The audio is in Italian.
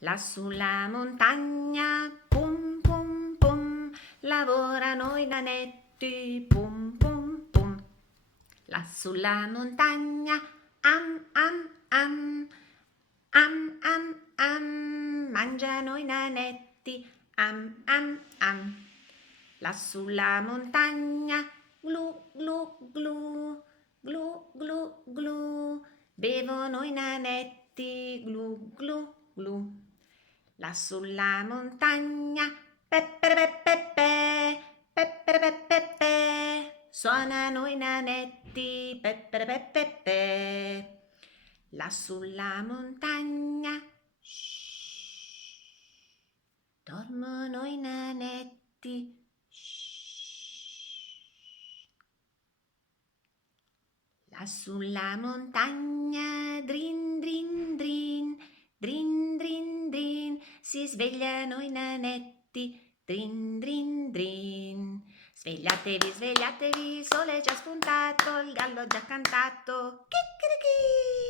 Lassù la montagna, pum pum pum, lavorano i nanetti, pum pum pum. Lassù la montagna, am am am, am am am, mangiano i nanetti, am am am. Lassù la montagna, glu glu glu, glu glu glu, bevono i nanetti, glu glu glu. Lassù la montagna, peppe peppe peppe peppe peppe, suonano i nanetti, peppe peppe peppe. Lassù la montagna, shh, dormono i nanetti. Lassù la montagna, drin drin drin, drin drin drin, si svegliano i nanetti, drin drin drin. Svegliatevi, svegliatevi, il sole è già spuntato, il gallo ha già cantato, chicchirichì.